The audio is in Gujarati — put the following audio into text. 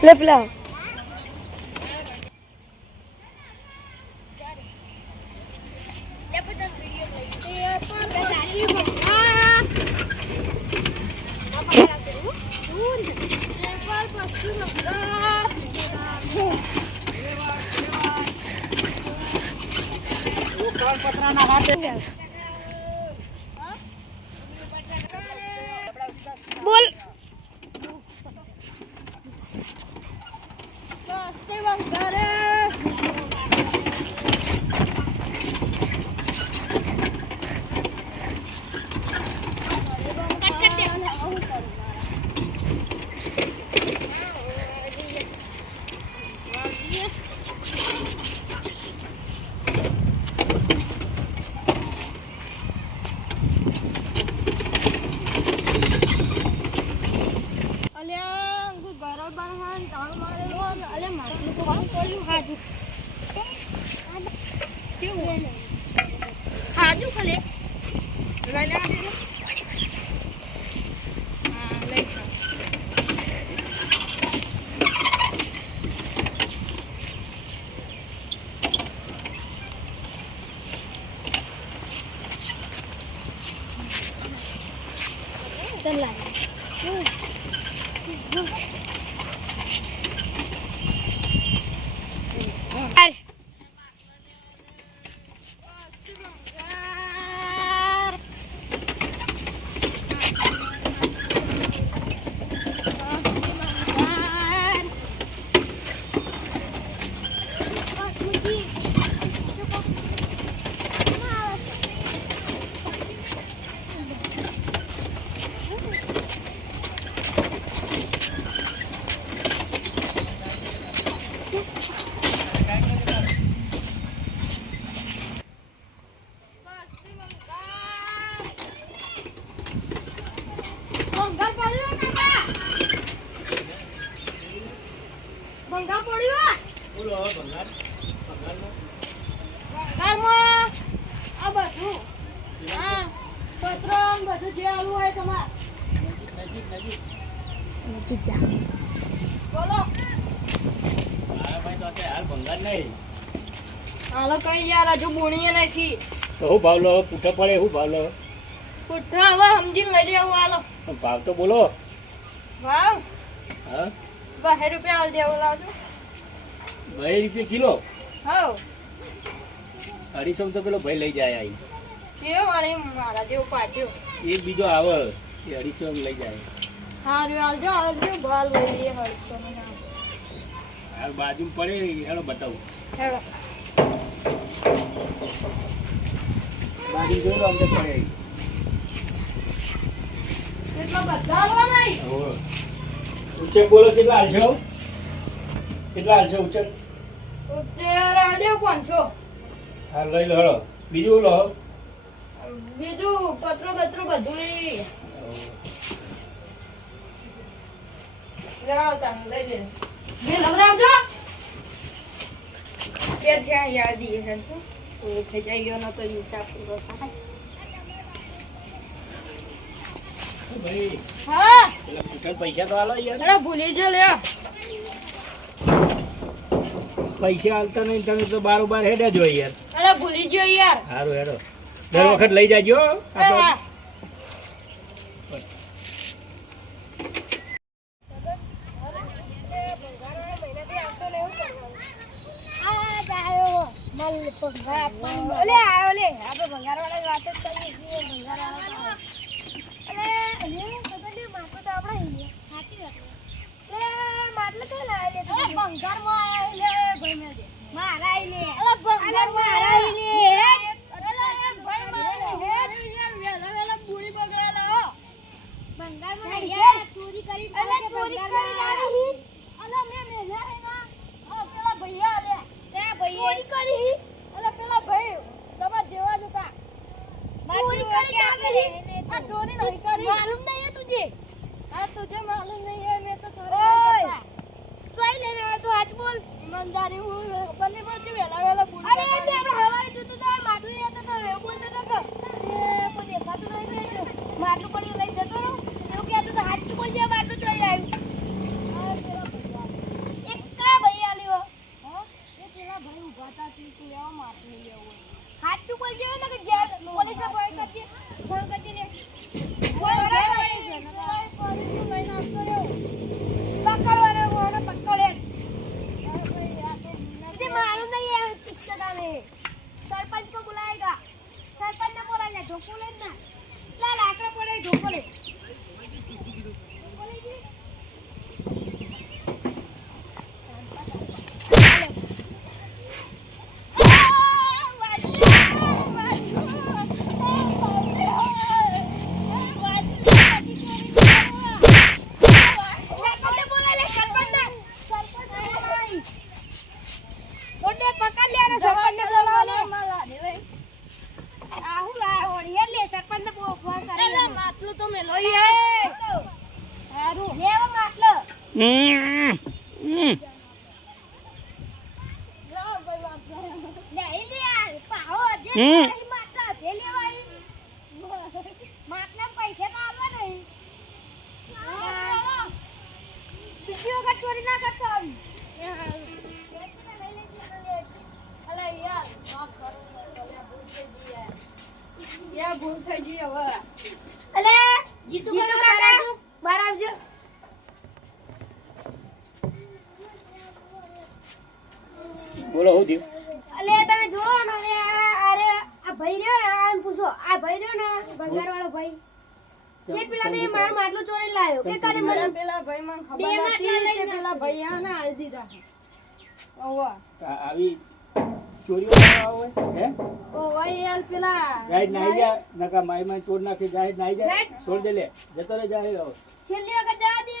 Lep lah. Bol. હું ભાવ લો પૂઠા પડે હું ભાવ લો પૂઠા હવે સમજીને લઈ લેવું આલો ભાવ તો બોલો ભાવ હા 2 રૂપિયા આલ દેવો લાવજો 2 રૂપિયા કિલો હા 250 તો પેલો ભાઈ લઈ જાય આઈ કેવો વાળી મારા જેવો પાછો એક બીજો આવે એ 250 લઈ જાય હારું આલજો ભાવ લઈ લઈએ હળસો મને આ બાજુ પડે હેડો બતાવું હેડો બાજુ જોઈ લો અમને પડે એટલો બધા આલવા નહીં ઉચ્ચે બોલો કેટલા હાલશો ઉચ્ચે રાજો 500 હા લઈ લો હેડો બીજું લો બીજું પત્રો બધું લઈ લેવો તમે લઈ લે બે લવરાવજો કે થયા યાદી હે તો થઈ જાય ગયો ન તો હિસાબ પૂરો થાય ભાઈ હા પેલા પૂઠા પૈસા તો આલો યાર અરે ભૂલી જ લે પૈસા આલતા નહીં તમે તો બારોબાર હેડ્યા જો યાર અરે ભૂલી ગયો યાર સારું હેડો દર વખત લઈ જાજો આપણે હા. मालूम नहीं है तुझे? तुझे मालूम नहीं है मैं तो चोरी ओए! नहीं करता। ચોઈ લેને આવે તો આજ બોલ. ईमानदारी हूँ बनी बोलती वेला वेला पूरी અરે એટલે આપણે હવારે જોતું તો માટલું લેતો તો એવું બોલતો તો કે એ કોઈ દેખાતું નહીં ને માટલું પડી લઈ જતો રહો એવું કહેતો તો હાથ બોલ જે માટલું ચોઈ આવ્યું. એક કા ભાઈ આલ્યો એ પેલા ભાઈ ઊભા હતા તું લેવા માટલું લેવું હાથ બોલ જે ને કે જેલ પોલીસ ને ફોન કરજે લે. પકડવાનો કોને પકડે मुझे मालूम नहीं है किस जगह में. सरपंच को बुलाएगा. सरपंच ने बोला ले ढोको लेना. ला लाकड़ा पड़े ढोको ले. ढोको ले जी. सरपंच ने बोला ले सरपंच ने बोला ही. सोडे पकड़ लिया ना सरपंच ने बोला ले. आहू ला ओढ़िया ले सरपंच ने फोन करे. માટલું તો મેલો ये સારું ये वो માટલો. नहीं लिया पाहो जे नहीं માટલા જે લેવાય. માટલા પૈસે તો આવવા નહીં. બીજી વખત ચોરી ના કરતો આવી. અલા યાર માફ કરો યાર ભૂલ થઈ ગઈ હવે અલે જીતુ કાકા બહાર આવજો. બોલો હું થયું અલે તમે જોવો ને અરે આ ભાઈ રહ્યો ને આમ પૂછો આ ભાઈ રહ્યો ને ભંગાર વાળો ભાઈ શેઠ પેલા તો મારું માટલું ચોરી લાવ્યો કે કરે મને પેલા ભાઈ મને બે ખબર માટલા હતી કે લઈને પેલા ભાઈ આને આલી દીધા ઓવા આવી ચોરીઓ કરવા હોય હે ઓવા યાર પેલા ગાઈડ નાઈ જા નકા માઈ ચોર નાખી ગાઈડ નાઈ જા ગાઈડ? છોડ દે લે જતો રે જાય હવે છેલ્લી વખત જવા દે